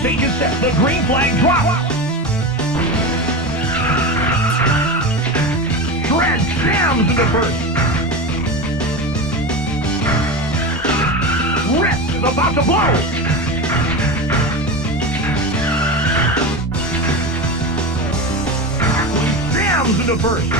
Stage is set. The green flag drops. Shred jams into first. Rip is about to blow. Jams into first.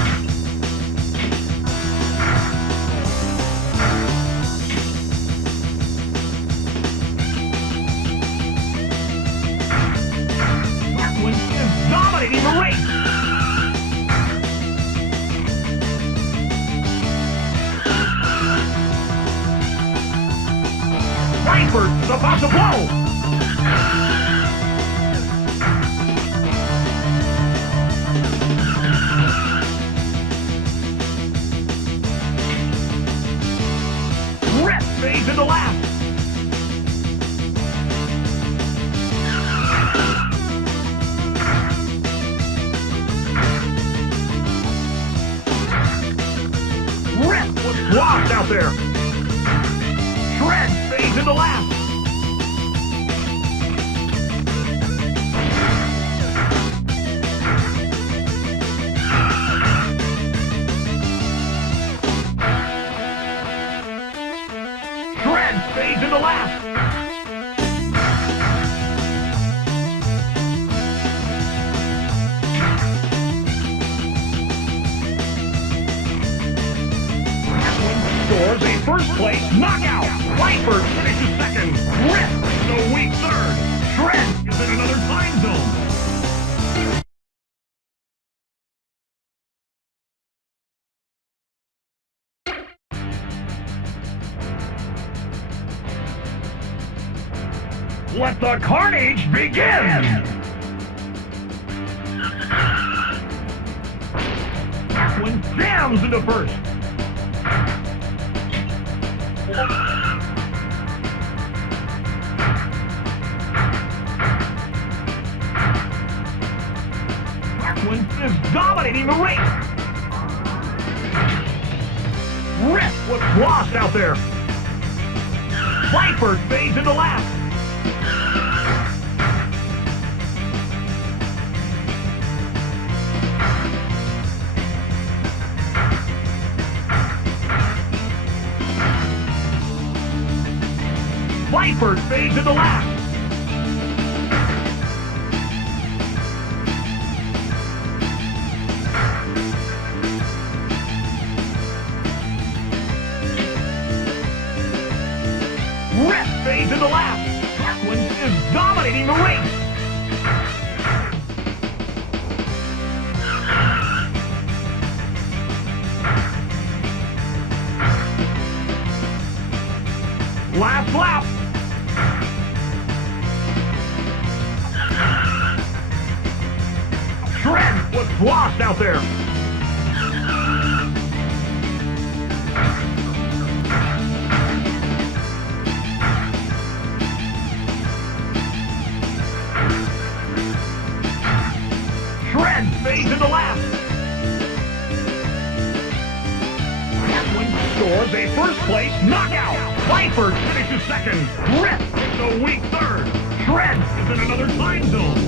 Dominating the race. Frankfurt is about to blow. Rip fades into last. Lost out there. Shred fades into last. Shred fades into last. Scores a first place knockout. Frankfurt finishes second. Rip is a weak third. Shred is in another time zone. Let the carnage begin! That one jams into first. One is dominating the race. Rip was lost out there. Frankfurt fades into last. Frankfurt fades into last. Rip fades into last. One is dominating the race. Last lap. Shred was lost out there. Shred fades into last. One scores a first place knockout. Frankfurt finishes second. Rip is a weak third. Shred is in another time zone.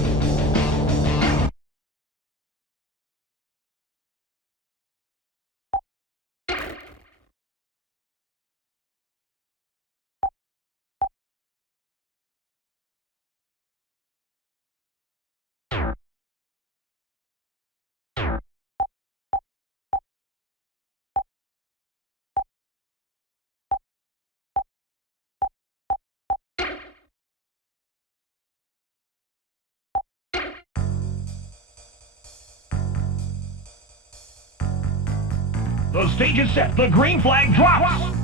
The stage is set. The green flag drops.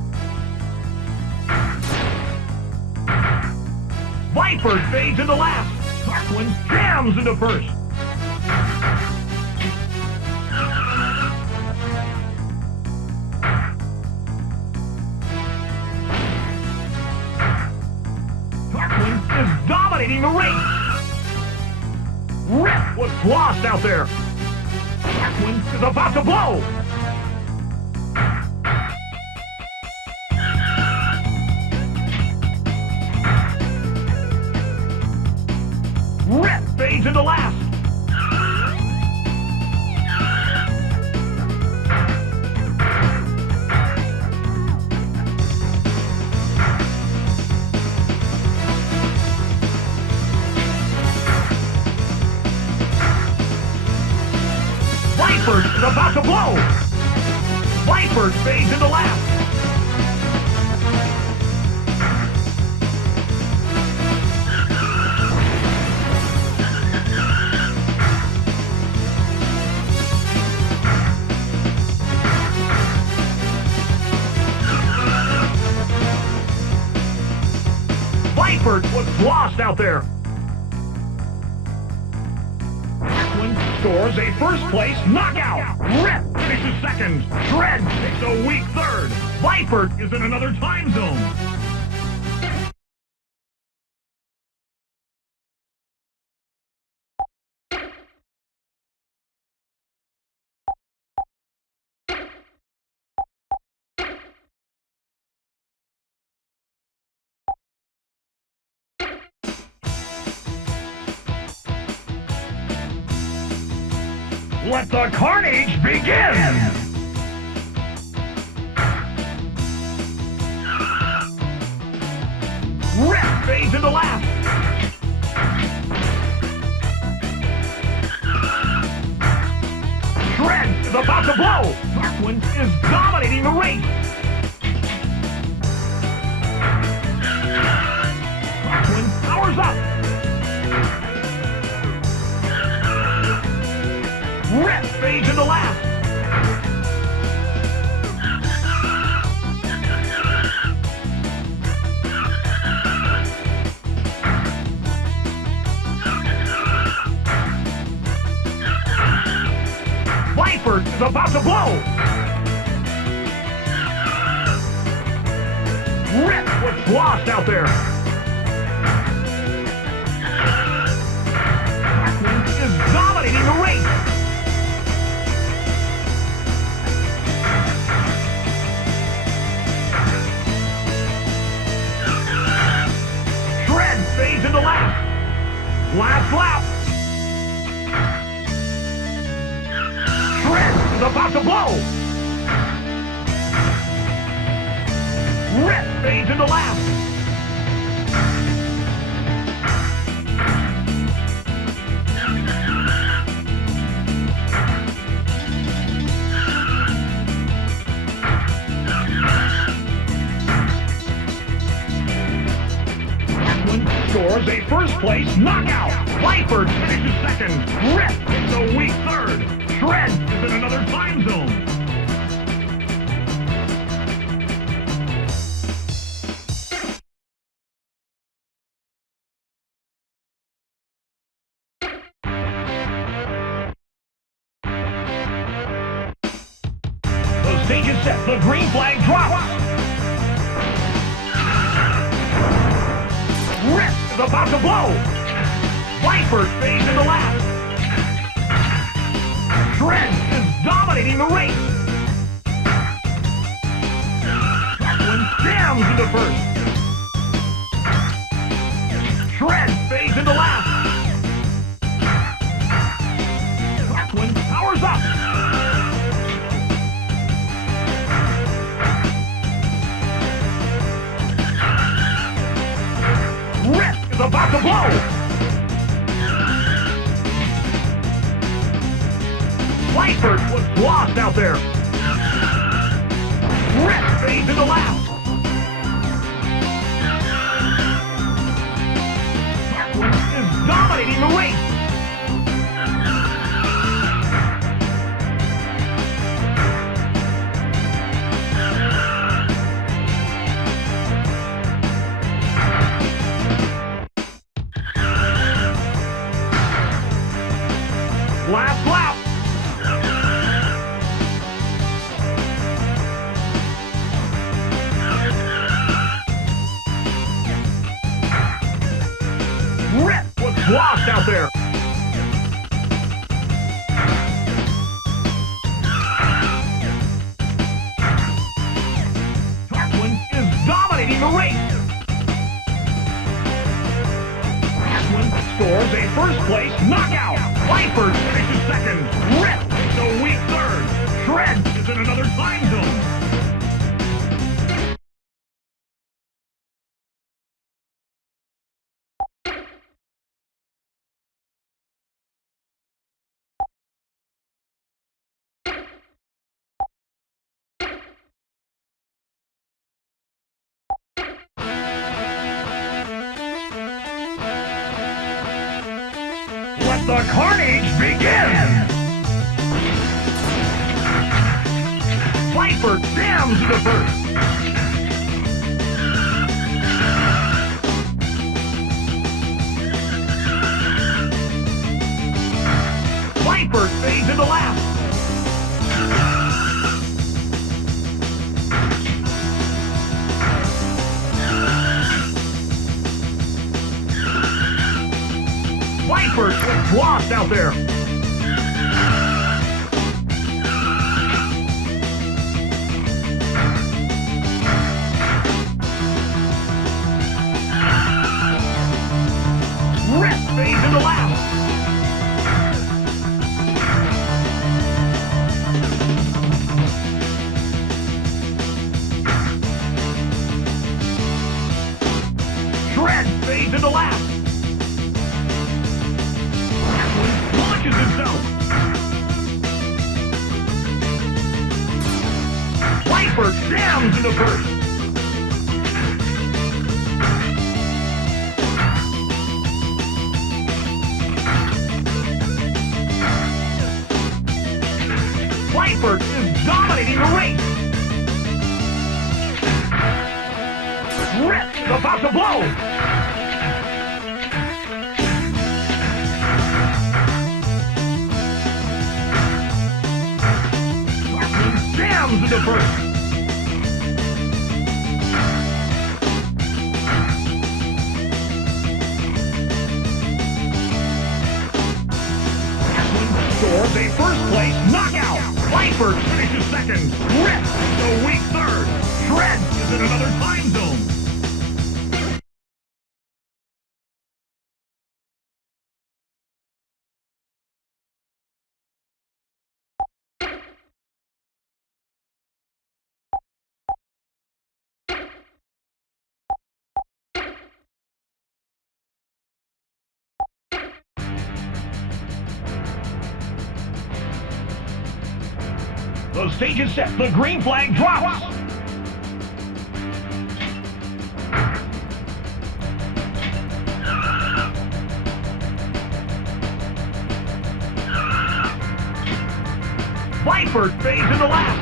Viper fades into last. Parkland jams into first. Parkland is dominating the race. Rip was lost out there. Parkland is about to blow. fades into last. Viper is about to blow. Viper fades into last. Viper was lost out there. Scores a first place knockout. Rip finishes second. Shred takes a weak third. Viper is in another time zone. Let the carnage begin! Rip fades into last. Shred is about to blow. Darkwing is dominating the race. Darkwing powers up. Rip fades into last. Viper is about to blow. Rip was lost out there. Darkwing is dominating the race. Fades into last. Last lap. Shred is about to blow. Rip fades into last. Scores a first place knockout. Viper finishes second. Rip is a weak third. Shred is in another time zone. The stage is set. The green flag drops. Rip is about to blow. Viper fades into last. Shred is dominating the race. Darkwing jams into first. Shred fades into last. Darkwing powers up. Rip is about to blow. Viper was lost out there. Rip fades into last. Darkwing is dominating the race. Last lap. Rip was lost out there. Darkwing is dominating the race. Darkwing scores a first-place knockout. Viper finishes second. Rip is a weak third. Shred is in another time zone. Let the carnage begin! Viper jams into first. Viper fades into last. Viper gets lost out there. Rip fades into last. Shred fades into last. Launches himself. Viper jams into first. Viper is dominating the race. Rip is about to blow. Jams into first. Scores a first-place knockout. Viper finishes second. Rip is a weak third. Shred is in another time zone. The stage is set. The green flag drops. Viper fades into last.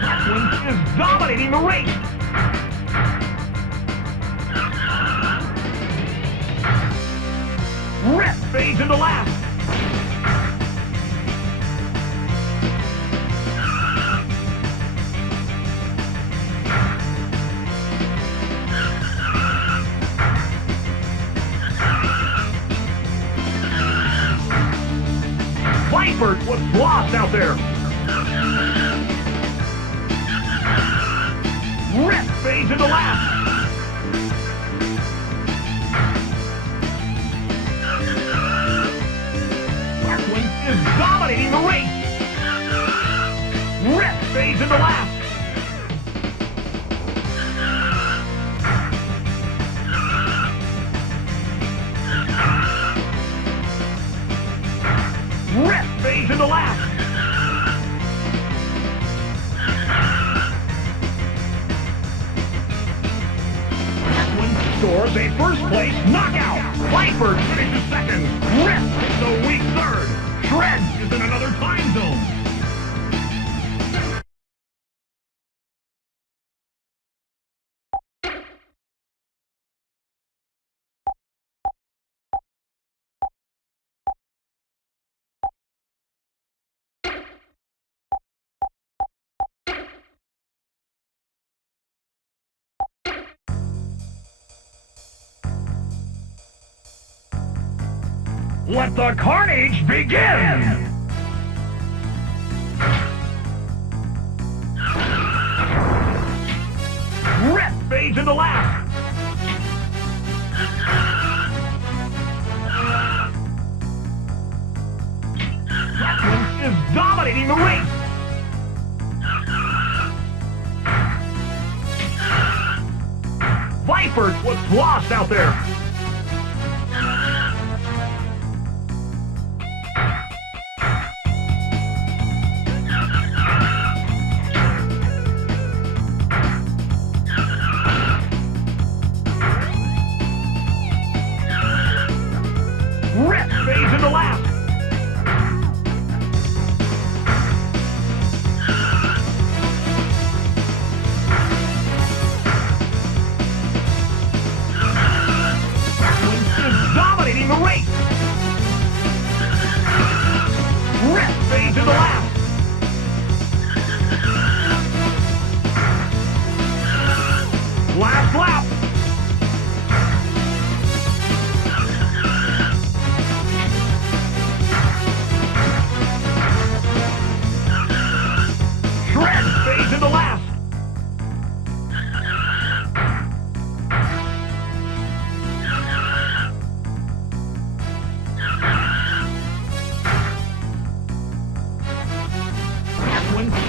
Blackman is dominating the race. Rip fades into last. Viper was lost out there. Rip fades into last. Parkland is dominating the race. Rip fades into last. Rip fades into last. Blackman scores a first-place knockout. Viper finishes second. Rip is a weak third. Shred is in another time zone. Let the carnage begin! Rip fades into last. dominating the race. Viper was lost out there. Rip fades into last. Dominating the race. Rip fades into last. Last lap. Shred fades into last.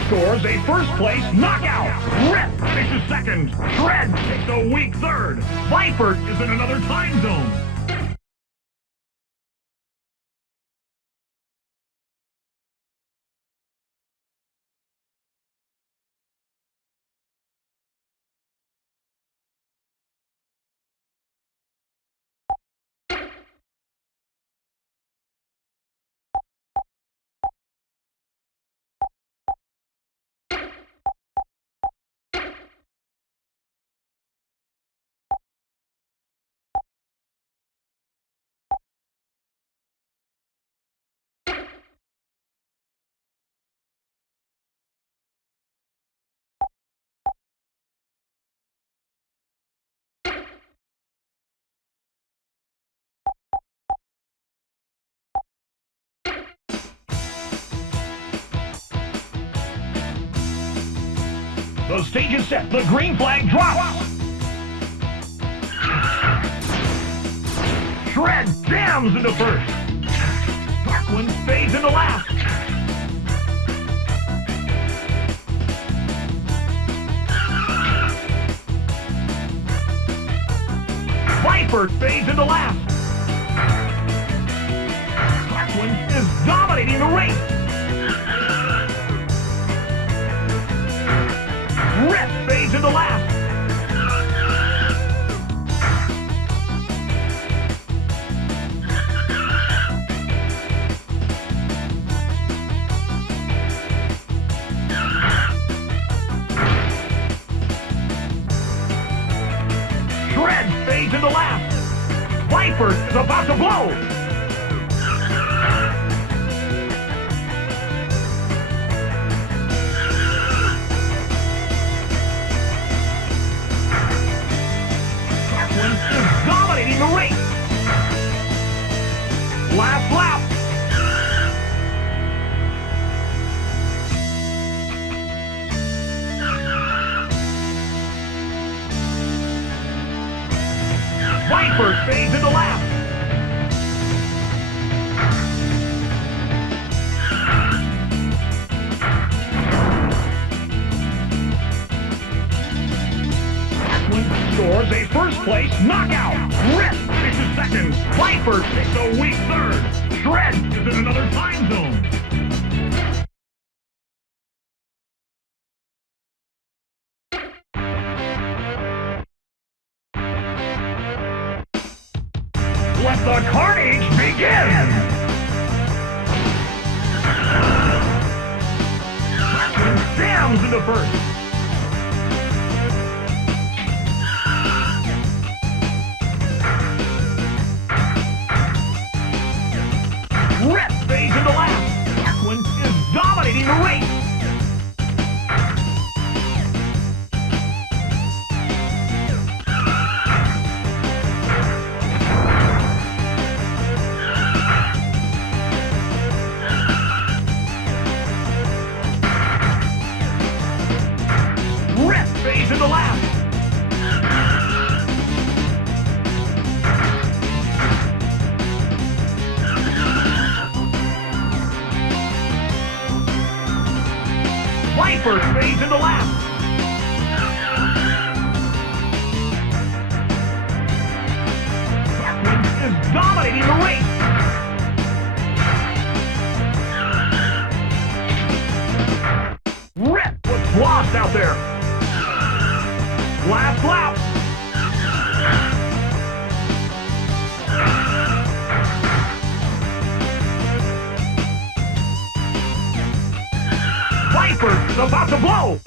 Scores a first place knockout. Rip finishes second. Shred takes a weak third. Viper is in another time zone. The stage is set. The green flag drops. Shred jams into first. Tarquin fades into last. Viper fades into last. Tarquin is dominating the race. Rip fades into last. Shred fades into last. Viper is about to blow. Dominating the race. Last lap. Viper fades into last. Scores a first place knockout. Rip finishes second. Viper takes a weak third. Shred is in another time zone. Let the carnage begin. Jams into first. Rip fades into last. Tarquin is dominating the race. fades into last. Blackman is dominating the race. Rip was lost out there. Last lap. Viper's about to blow.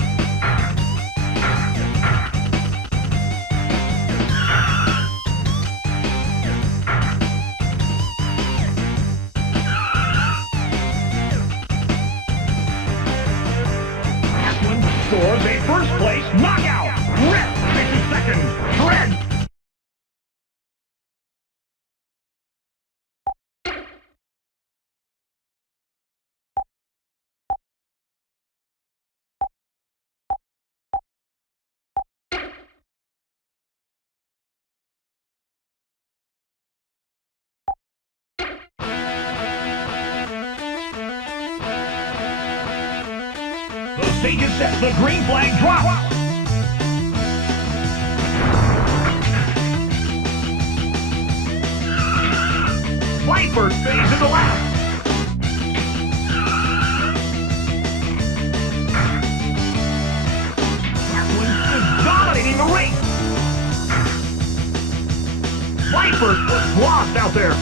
Scores a first place knockout. Rip takes second. Shred. The stage is set. The green flag drops. Viper stays in the last. Blackman is dominating the race. Viper was lost out there.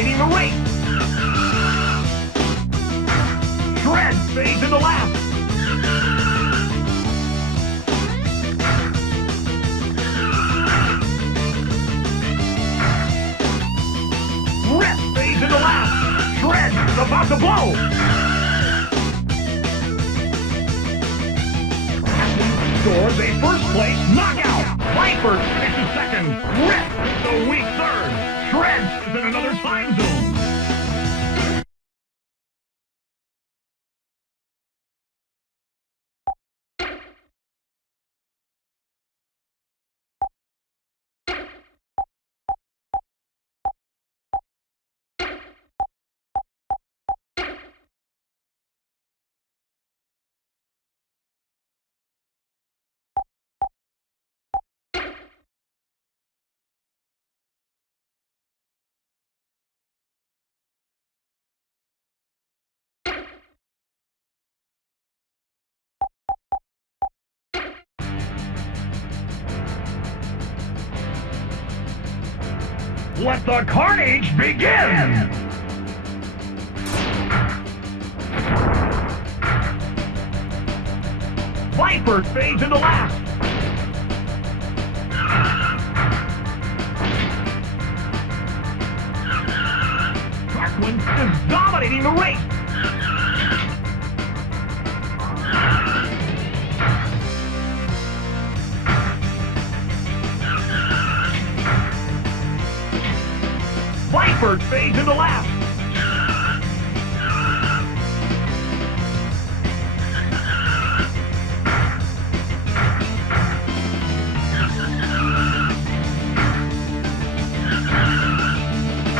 The race. Shred fades into last. Rip fades into last. Shred is about to blow. Scores a first place knockout. Viper finishes second. Rip is a weak third. Shred is in another time zone. Let the carnage begin! Viper fades into last. Blackman is dominating the race. Viper fades into last.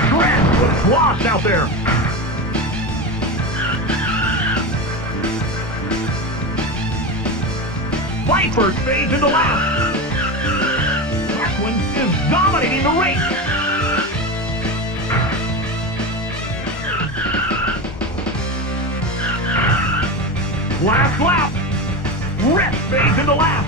Shred was lost out there. Viper fades into last. Blackman is dominating the race. Last lap. Rip fades into last.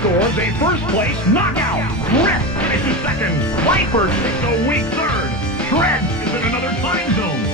Scores a first place knockout. takes a weak third. Shred is in another time zone.